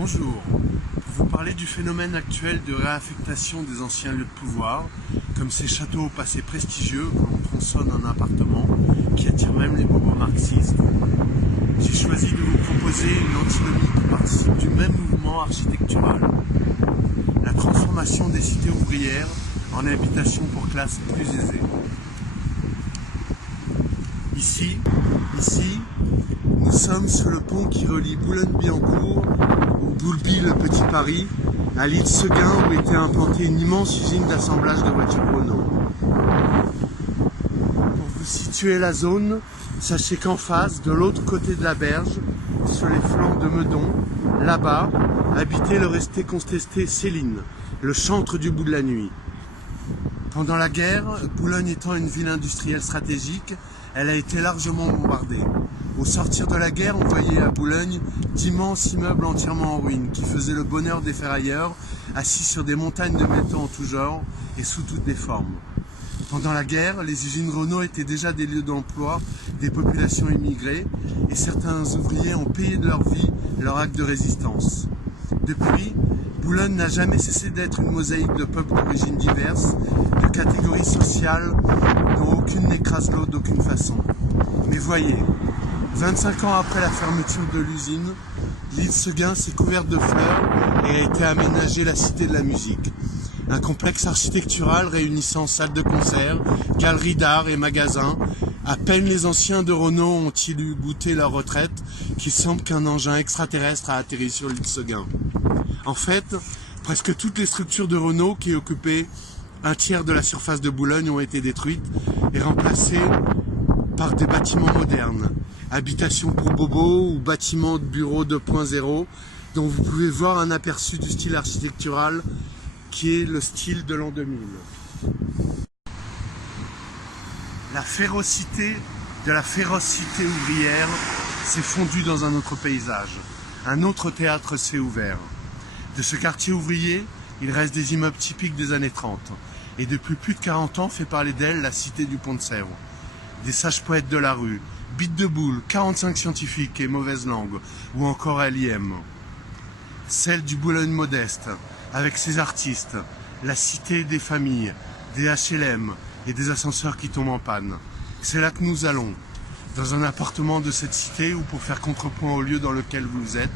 Bonjour, pour vous parler du phénomène actuel de réaffectation des anciens lieux de pouvoir, comme ces châteaux au passé prestigieux que l'on tronçonne en appartements, qui attirent même les bobos marxistes, j'ai choisi de vous proposer une antinomie qui participe du même mouvement architectural. La transformation des cités ouvrières en habitations pour classes plus aisées. Ici, nous sommes sur le pont qui relie Boulogne-Billancourt, ou Boulby, le Petit Paris, à l'île Seguin où était implantée une immense usine d'assemblage de voitures Renault. Pour vous situer la zone, sachez qu'en face, de l'autre côté de la berge, sur les flancs de Meudon, là-bas, habitait le resté contesté Céline, le chantre du bout de la nuit. Pendant la guerre, Boulogne étant une ville industrielle stratégique, elle a été largement bombardée. Au sortir de la guerre, on voyait à Boulogne d'immenses immeubles entièrement en ruine qui faisaient le bonheur des ferrailleurs, assis sur des montagnes de béton en tout genre et sous toutes les formes. Pendant la guerre, les usines Renault étaient déjà des lieux d'emploi des populations immigrées et certains ouvriers ont payé de leur vie leur acte de résistance. Depuis, Boulogne n'a jamais cessé d'être une mosaïque de peuples d'origines diverses, de catégories sociales dont aucune n'écrase l'autre d'aucune façon. Mais voyez, 25 ans après la fermeture de l'usine, l'île Seguin s'est couverte de fleurs et a été aménagée la cité de la musique. Un complexe architectural réunissant salles de concert, galeries d'art et magasins. À peine les anciens de Renault ont-ils eu goûté leur retraite qu'il semble qu'un engin extraterrestre a atterri sur l'île Seguin. En fait, presque toutes les structures de Renault qui occupaient un tiers de la surface de Boulogne ont été détruites et remplacées par des bâtiments modernes, habitations pour bobos ou bâtiments de bureaux 2.0 dont vous pouvez voir un aperçu du style architectural qui est le style de l'an 2000. La férocité de la férocité ouvrière s'est fondue dans un autre paysage. Un autre théâtre s'est ouvert. De ce quartier ouvrier, il reste des immeubles typiques des années 30. Et depuis plus de 40 ans fait parler d'elle la cité du Pont de Sèvres. Des sages poètes de la rue, Bite de Boule, 45 scientifiques et mauvaise langue, ou encore LIM. Celle du Boulogne modeste, avec ses artistes, la cité des familles, des HLM et des ascenseurs qui tombent en panne. C'est là que nous allons, dans un appartement de cette cité où, pour faire contrepoint au lieu dans lequel vous êtes,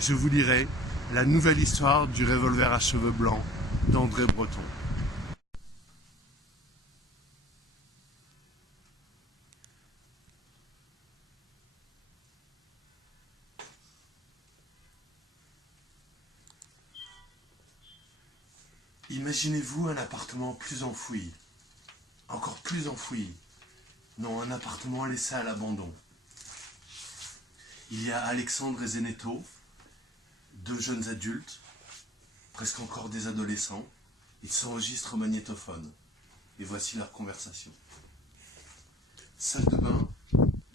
je vous lirai la nouvelle histoire du revolver à cheveux blancs d'André Breton. Imaginez-vous un appartement plus enfoui, encore plus enfoui. Non, un appartement laissé à l'abandon. Il y a Alexandre et Zeneto, deux jeunes adultes, presque encore des adolescents. Ils s'enregistrent au magnétophone. Et voici leur conversation. Salle de bain,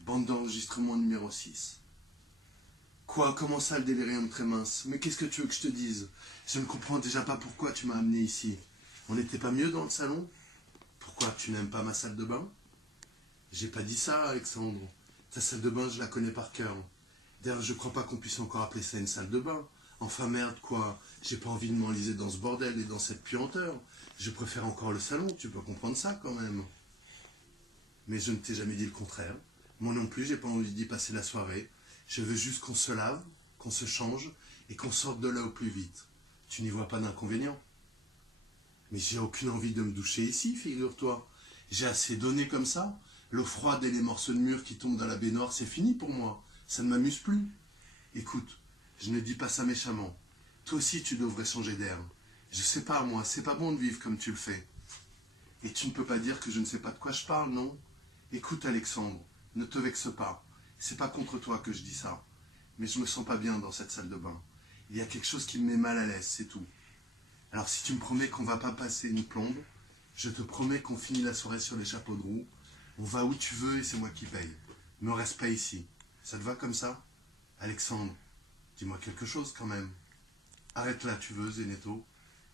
bande d'enregistrement numéro 6. Quoi, comment ça le délirium très mince? Mais qu'est-ce que tu veux que je te dise? Je ne comprends déjà pas pourquoi tu m'as amené ici. On n'était pas mieux dans le salon? Pourquoi tu n'aimes pas ma salle de bain? J'ai pas dit ça, Alexandre. Ta salle de bain, je la connais par cœur. D'ailleurs, je crois pas qu'on puisse encore appeler ça une salle de bain. Enfin merde, quoi. J'ai pas envie de m'enliser dans ce bordel et dans cette puanteur. Je préfère encore le salon, tu peux comprendre ça quand même. Mais je ne t'ai jamais dit le contraire. Moi non plus, j'ai pas envie d'y passer la soirée. Je veux juste qu'on se lave, qu'on se change et qu'on sorte de là au plus vite. Tu n'y vois pas d'inconvénient? Mais j'ai aucune envie de me doucher ici, figure-toi. J'ai assez donné comme ça. L'eau froide et les morceaux de mur qui tombent dans la baignoire, c'est fini pour moi. Ça ne m'amuse plus. Écoute, je ne dis pas ça méchamment. Toi aussi, tu devrais changer d'air. Je sais pas, moi, c'est pas bon de vivre comme tu le fais. Et tu ne peux pas dire que je ne sais pas de quoi je parle, non? Écoute, Alexandre, ne te vexe pas. C'est pas contre toi que je dis ça. Mais je me sens pas bien dans cette salle de bain. Il y a quelque chose qui me met mal à l'aise, c'est tout. Alors si tu me promets qu'on va pas passer une plombe, je te promets qu'on finit la soirée sur les chapeaux de roue. On va où tu veux et c'est moi qui paye. Me reste pas ici. Ça te va comme ça? Alexandre, dis-moi quelque chose quand même. Arrête là, tu veux, Zeneto.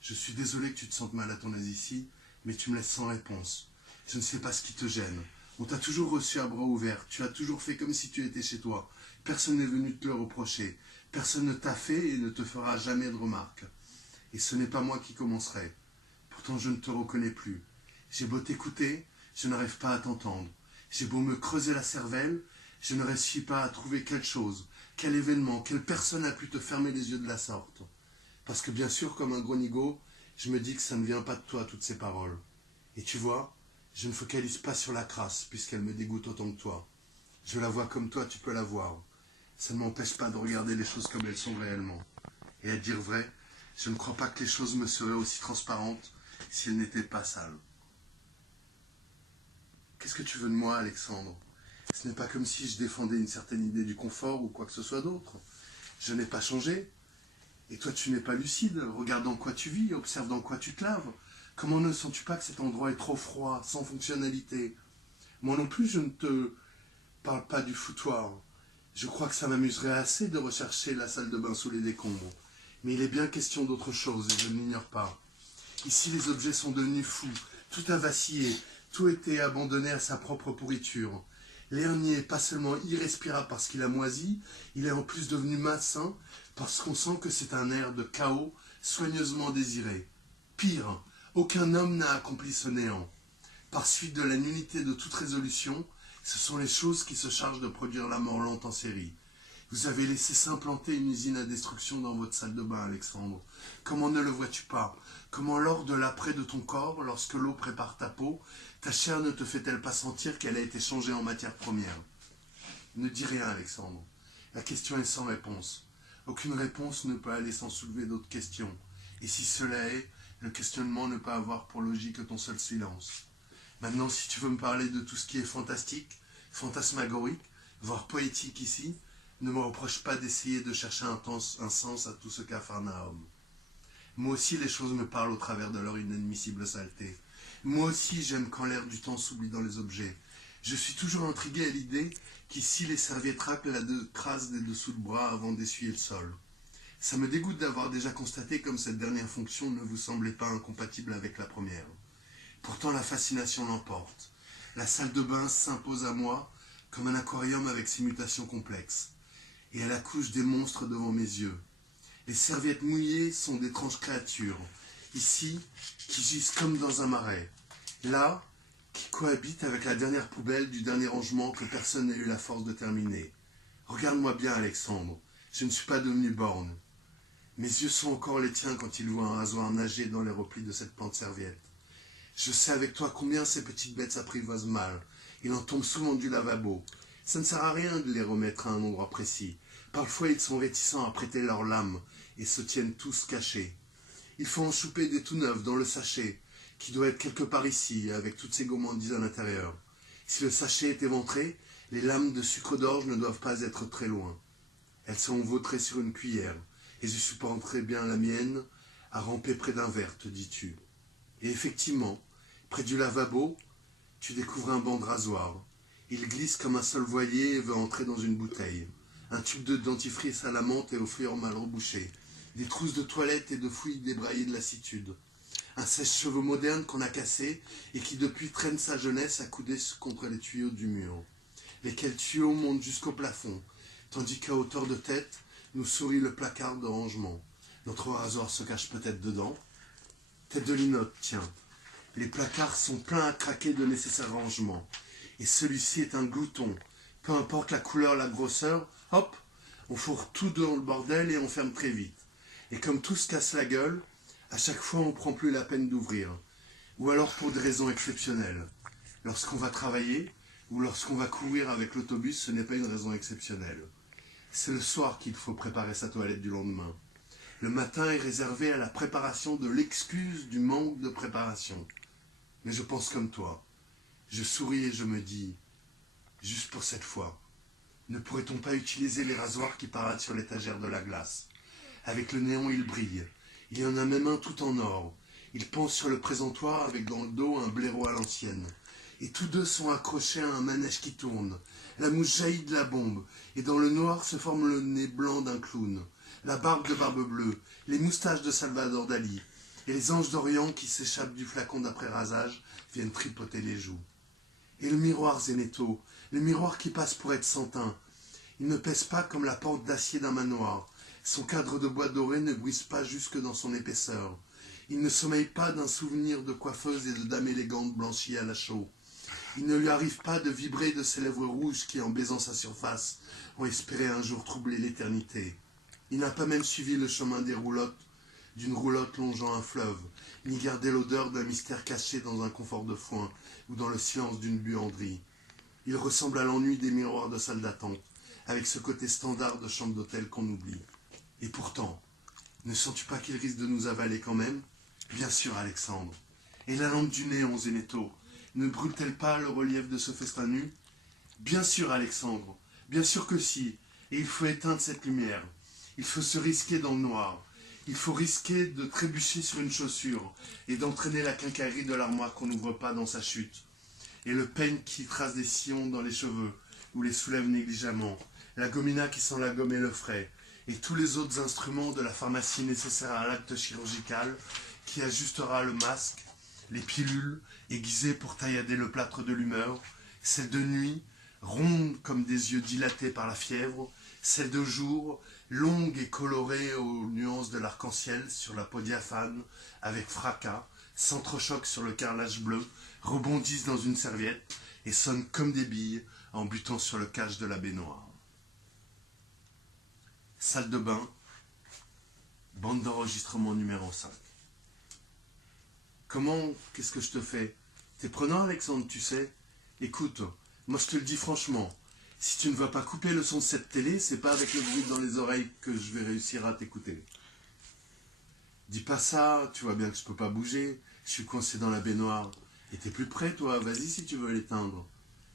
Je suis désolé que tu te sentes mal à ton aise ici, mais tu me laisses sans réponse. Je ne sais pas ce qui te gêne. On t'a toujours reçu à bras ouverts. Tu as toujours fait comme si tu étais chez toi. Personne n'est venu te le reprocher. Personne ne t'a fait et ne te fera jamais de remarques. Et ce n'est pas moi qui commencerai. Pourtant je ne te reconnais plus. J'ai beau t'écouter, je n'arrive pas à t'entendre. J'ai beau me creuser la cervelle, je ne réussis pas à trouver quelque chose, quel événement, quelle personne a pu te fermer les yeux de la sorte. Parce que bien sûr, comme un gros nigaud, je me dis que ça ne vient pas de toi, toutes ces paroles. Et tu vois, je ne focalise pas sur la crasse, puisqu'elle me dégoûte autant que toi. Je la vois comme toi, tu peux la voir. Ça ne m'empêche pas de regarder les choses comme elles sont réellement. Et à dire vrai, je ne crois pas que les choses me seraient aussi transparentes si elles n'étaient pas sales. Qu'est-ce que tu veux de moi, Alexandre? Ce n'est pas comme si je défendais une certaine idée du confort ou quoi que ce soit d'autre. Je n'ai pas changé. Et toi, tu n'es pas lucide. Regarde dans quoi tu vis, observe dans quoi tu te laves. Comment ne sens-tu pas que cet endroit est trop froid, sans fonctionnalité? Moi non plus, je ne te parle pas du foutoir. Je crois que ça m'amuserait assez de rechercher la salle de bain sous les décombres. Mais il est bien question d'autre chose, et je ne l'ignore pas. Ici, les objets sont devenus fous. Tout a vacillé. Tout était abandonné à sa propre pourriture. L'air n'y est pas seulement irrespirable parce qu'il a moisi, il est en plus devenu malsain parce qu'on sent que c'est un air de chaos soigneusement désiré. Pire, aucun homme n'a accompli ce néant. Par suite de la nullité de toute résolution, ce sont les choses qui se chargent de produire la mort lente en série. Vous avez laissé s'implanter une usine à destruction dans votre salle de bain, Alexandre. Comment ne le vois-tu pas? Comment lors de l'après de ton corps, lorsque l'eau prépare ta peau, ta chair ne te fait-elle pas sentir qu'elle a été changée en matière première? Ne dis rien, Alexandre. La question est sans réponse. Aucune réponse ne peut aller sans soulever d'autres questions. Et si cela est, le questionnement ne peut avoir pour logique que ton seul silence. Maintenant, si tu veux me parler de tout ce qui est fantastique, fantasmagorique, voire poétique ici, ne me reproche pas d'essayer de chercher un sens à tout ce Capharnaüm. Moi aussi, les choses me parlent au travers de leur inadmissible saleté. Moi aussi, j'aime quand l'air du temps s'oublie dans les objets. Je suis toujours intrigué à l'idée qu'ici, les serviettes raclent la crasse des dessous de bras avant d'essuyer le sol. Ça me dégoûte d'avoir déjà constaté comme cette dernière fonction ne vous semblait pas incompatible avec la première. Pourtant, la fascination l'emporte. La salle de bain s'impose à moi comme un aquarium avec ses mutations complexes. Et elle accouche des monstres devant mes yeux. Les serviettes mouillées sont d'étranges créatures, ici, qui gisent comme dans un marais. Là, qui cohabitent avec la dernière poubelle du dernier rangement que personne n'a eu la force de terminer. Regarde-moi bien, Alexandre, je ne suis pas devenu borgne. Mes yeux sont encore les tiens quand ils voient un rasoir nager dans les replis de cette plante serviette. Je sais avec toi combien ces petites bêtes s'apprivoisent mal. Il en tombe souvent du lavabo. Ça ne sert à rien de les remettre à un endroit précis. Parfois, ils sont réticents à prêter leur lame et se tiennent tous cachés. Il faut en chouper des tout neufs dans le sachet, qui doit être quelque part ici, avec toutes ces gourmandises à l'intérieur. Si le sachet est éventré, les lames de sucre d'orge ne doivent pas être très loin. Elles sont vautrées sur une cuillère, et je supporterai bien la mienne à ramper près d'un verre, te dis-tu. Et effectivement, près du lavabo, tu découvres un banc de rasoir. Il glisse comme un solvoyer et veut entrer dans une bouteille. Un tube de dentifrice à la menthe et aux fleurs mal rebouchées. Des trousses de toilette et de fouilles débraillées de lassitude. Un sèche-cheveux moderne qu'on a cassé et qui depuis traîne sa jeunesse accoudé contre les tuyaux du mur. Lesquels tuyaux montent jusqu'au plafond, tandis qu'à hauteur de tête, nous sourit le placard de rangement. Notre rasoir se cache peut-être dedans. Tête de linotte, tiens. Les placards sont pleins à craquer de nécessaires rangements. Et celui-ci est un glouton. Peu importe la couleur, la grosseur, hop, on fourre tout dans le bordel et on ferme très vite. Et comme tout se casse la gueule, à chaque fois on prend plus la peine d'ouvrir. Ou alors pour des raisons exceptionnelles. Lorsqu'on va travailler, ou lorsqu'on va courir avec l'autobus, ce n'est pas une raison exceptionnelle. C'est le soir qu'il faut préparer sa toilette du lendemain. Le matin est réservé à la préparation de l'excuse du manque de préparation. Mais je pense comme toi. Je souris et je me dis, juste pour cette fois, ne pourrait-on pas utiliser les rasoirs qui paradent sur l'étagère de la glace? Avec le néon, il brille. Il y en a même un tout en or. Il pense sur le présentoir avec dans le dos un blaireau à l'ancienne. Et tous deux sont accrochés à un manège qui tourne. La mouche jaillit de la bombe, et dans le noir se forme le nez blanc d'un clown, la barbe de Barbe Bleue, les moustaches de Salvador Dali, et les anges d'Orient qui s'échappent du flacon d'après-rasage viennent tripoter les joues. Et le miroir, Zénéto, le miroir qui passe pour être sans teint, Il ne pèse pas comme la porte d'acier d'un manoir. Son cadre de bois doré ne brise pas jusque dans son épaisseur. Il ne sommeille pas d'un souvenir de coiffeuse et de dame élégante blanchie à la chaux. Il ne lui arrive pas de vibrer de ses lèvres rouges qui, en baisant sa surface, ont espéré un jour troubler l'éternité. Il n'a pas même suivi le chemin d'une roulotte longeant un fleuve, ni gardé l'odeur d'un mystère caché dans un confort de foin ou dans le silence d'une buanderie. Il ressemble à l'ennui des miroirs de salle d'attente, avec ce côté standard de chambre d'hôtel qu'on oublie. Et pourtant, ne sens-tu pas qu'il risque de nous avaler quand même? Bien sûr, Alexandre. Et la lampe du néon, Zénéto, ne brûle-t-elle pas le relief de ce festin nu? Bien sûr, Alexandre, bien sûr que si, et il faut éteindre cette lumière. Il faut se risquer dans le noir. Il faut risquer de trébucher sur une chaussure et d'entraîner la quincaillerie de l'armoire qu'on n'ouvre pas dans sa chute. Et le peigne qui trace des sillons dans les cheveux ou les soulève négligemment, la gomina qui sent la gomme et le frais, et tous les autres instruments de la pharmacie nécessaires à l'acte chirurgical qui ajustera le masque, les pilules aiguisées pour taillader le plâtre de l'humeur, celles de nuit, rondes comme des yeux dilatés par la fièvre, celles de jour, longues et colorées aux nuances de l'arc-en-ciel sur la peau diaphane, avec fracas, s'entrechoquent sur le carrelage bleu, rebondissent dans une serviette et sonnent comme des billes en butant sur le cache de la baignoire. Salle de bain, bande d'enregistrement numéro 5. Comment, qu'est-ce que je te fais? T'es prenant, Alexandre, tu sais? Écoute, moi je te le dis franchement, si tu ne vas pas couper le son de cette télé, c'est pas avec le bruit dans les oreilles que je vais réussir à t'écouter. Dis pas ça, tu vois bien que je peux pas bouger, je suis coincé dans la baignoire. Et t'es plus près, toi, vas-y si tu veux l'éteindre.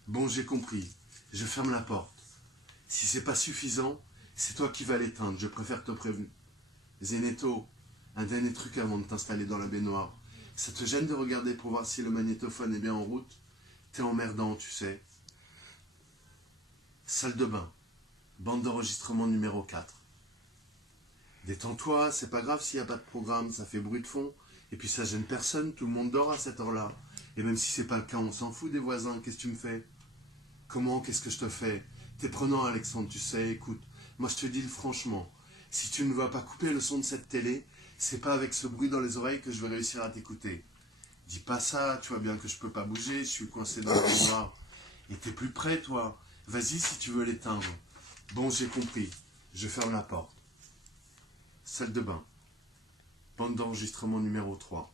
Bon, j'ai compris, je ferme la porte. Si c'est pas suffisant, c'est toi qui vas l'éteindre, je préfère te prévenir. Zénéto, un dernier truc avant de t'installer dans la baignoire. Ça te gêne de regarder pour voir si le magnétophone est bien en route? T'es emmerdant, tu sais. Salle de bain, bande d'enregistrement numéro 4. Détends-toi, c'est pas grave s'il n'y a pas de programme, ça fait bruit de fond. Et puis ça gêne personne, tout le monde dort à cette heure-là. Et même si c'est pas le cas, on s'en fout des voisins, qu'est-ce que tu me fais? Comment, qu'est-ce que je te fais? T'es prenant, Alexandre, tu sais, écoute, moi je te dis franchement, si tu ne vas pas couper le son de cette télé, c'est pas avec ce bruit dans les oreilles que je vais réussir à t'écouter. Dis pas ça, tu vois bien que je peux pas bouger, je suis coincé dans le noir. Et t'es plus près, toi. Vas-y si tu veux l'éteindre. Bon, j'ai compris. Je ferme la porte. Salle de bain. Bande d'enregistrement numéro 3.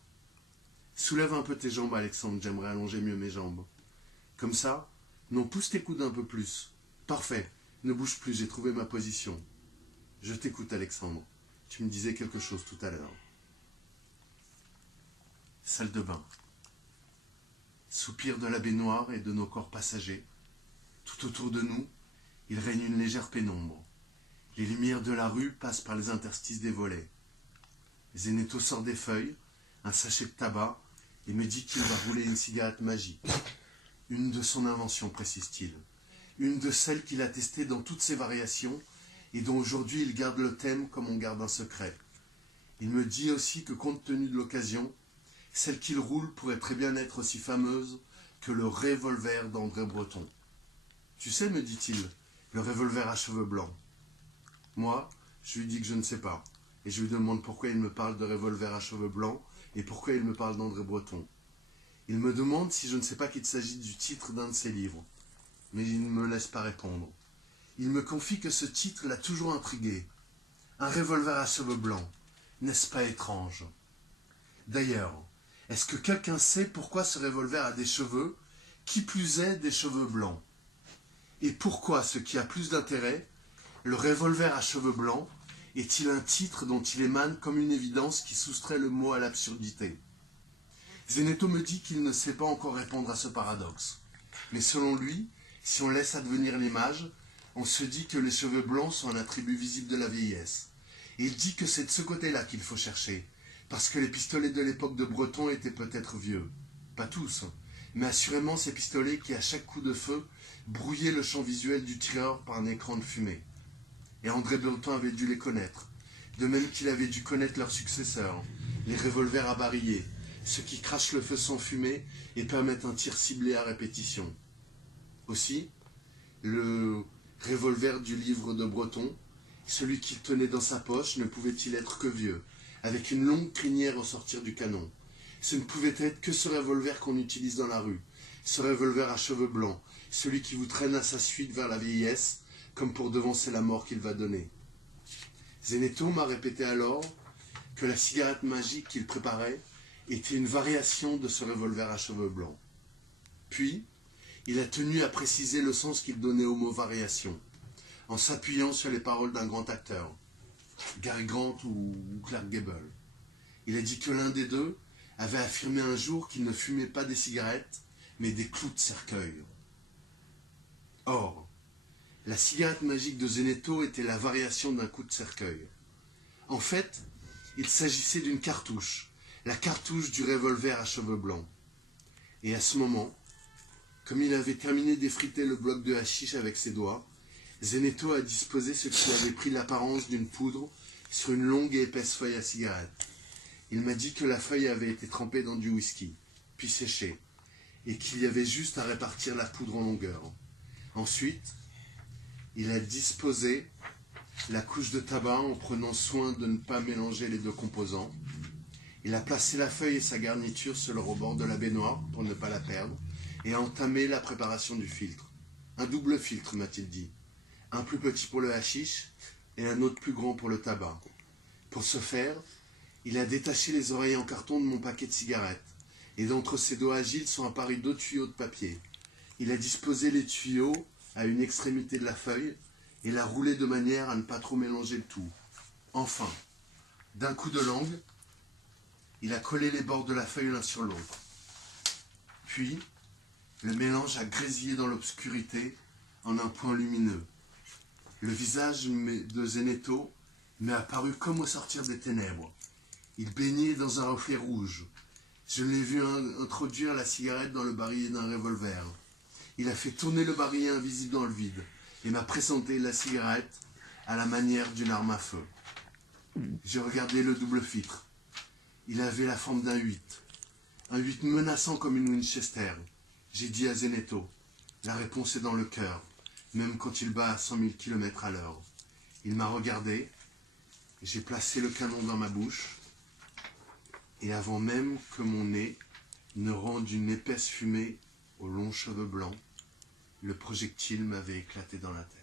Soulève un peu tes jambes, Alexandre, j'aimerais allonger mieux mes jambes. Comme ça? Non, pousse tes coudes un peu plus. Parfait. Ne bouge plus, j'ai trouvé ma position. Je t'écoute, Alexandre. Tu me disais quelque chose tout à l'heure. Salle de bain. Soupir de la baignoire et de nos corps passagers. Tout autour de nous, il règne une légère pénombre. Les lumières de la rue passent par les interstices des volets. Zénéto sort des feuilles, un sachet de tabac, et me dit qu'il va rouler une cigarette magique. Une de son invention, précise-t-il. Une de celles qu'il a testées dans toutes ses variations, et dont aujourd'hui il garde le thème comme on garde un secret. Il me dit aussi que compte tenu de l'occasion, celle qu'il roule pourrait très bien être aussi fameuse que le revolver d'André Breton. Tu sais, me dit-il, le revolver à cheveux blancs. Moi, je lui dis que je ne sais pas, et je lui demande pourquoi il me parle de revolver à cheveux blancs et pourquoi il me parle d'André Breton. Il me demande si je ne sais pas qu'il s'agit du titre d'un de ses livres, mais il ne me laisse pas répondre. Il me confie que ce titre l'a toujours intrigué. Un revolver à cheveux blancs, n'est-ce pas étrange? D'ailleurs, est-ce que quelqu'un sait pourquoi ce revolver a des cheveux, qui plus est des cheveux blancs? Et pourquoi, ce qui a plus d'intérêt, le revolver à cheveux blancs est-il un titre dont il émane comme une évidence qui soustrait le mot à l'absurdité? Zénéto me dit qu'il ne sait pas encore répondre à ce paradoxe. Mais selon lui, si on laisse advenir l'image, on se dit que les cheveux blancs sont un attribut visible de la vieillesse. Et il dit que c'est de ce côté-là qu'il faut chercher, parce que les pistolets de l'époque de Breton étaient peut-être vieux. Pas tous, mais assurément ces pistolets qui, à chaque coup de feu, brouillaient le champ visuel du tireur par un écran de fumée. Et André Breton avait dû les connaître, de même qu'il avait dû connaître leurs successeurs, les revolvers à barillet, ceux qui crachent le feu sans fumée et permettent un tir ciblé à répétition. Aussi, le revolver du livre de Breton, celui qu'il tenait dans sa poche ne pouvait-il être que vieux, avec une longue crinière au sortir du canon. Ce ne pouvait être que ce revolver qu'on utilise dans la rue, ce revolver à cheveux blancs, celui qui vous traîne à sa suite vers la vieillesse, comme pour devancer la mort qu'il va donner. Zenetto m'a répété alors que la cigarette magique qu'il préparait était une variation de ce revolver à cheveux blancs. Puis, il a tenu à préciser le sens qu'il donnait au mot variation, en s'appuyant sur les paroles d'un grand acteur, Cary Grant ou Clark Gable. Il a dit que l'un des deux avait affirmé un jour qu'il ne fumait pas des cigarettes, mais des clous de cercueil. Or, la cigarette magique de Zenetto était la variation d'un coup de cercueil. En fait, il s'agissait d'une cartouche, la cartouche du revolver à cheveux blancs. Et à ce moment, comme il avait terminé d'effriter le bloc de hashish avec ses doigts, Zenetto a disposé ce qui avait pris l'apparence d'une poudre sur une longue et épaisse feuille à cigarette. Il m'a dit que la feuille avait été trempée dans du whisky, puis séchée, et qu'il y avait juste à répartir la poudre en longueur. Ensuite, il a disposé la couche de tabac en prenant soin de ne pas mélanger les deux composants. Il a placé la feuille et sa garniture sur le rebord de la baignoire pour ne pas la perdre, et a entamé la préparation du filtre. Un double filtre, m'a-t-il dit. Un plus petit pour le hashish et un autre plus grand pour le tabac. Pour ce faire, il a détaché les oreilles en carton de mon paquet de cigarettes, et d'entre ses doigts agiles sont apparus 2 tuyaux de papier. Il a disposé les tuyaux à une extrémité de la feuille et l'a roulé de manière à ne pas trop mélanger le tout. Enfin, d'un coup de langue, il a collé les bords de la feuille l'un sur l'autre. Puis, le mélange a grésillé dans l'obscurité en un point lumineux. Le visage de Zenetto m'est apparu comme au sortir des ténèbres. Il baignait dans un reflet rouge. Je l'ai vu introduire la cigarette dans le barillet d'un revolver. Il a fait tourner le barillet invisible dans le vide et m'a présenté la cigarette à la manière d'une arme à feu. J'ai regardé le double filtre. Il avait la forme d'un 8. Un 8 menaçant comme une Winchester. J'ai dit à Zenetto, la réponse est dans le cœur, même quand il bat à 100 000 km à l'heure. Il m'a regardé, j'ai placé le canon dans ma bouche, et avant même que mon nez ne rende une épaisse fumée aux longs cheveux blancs, le projectile m'avait éclaté dans la tête.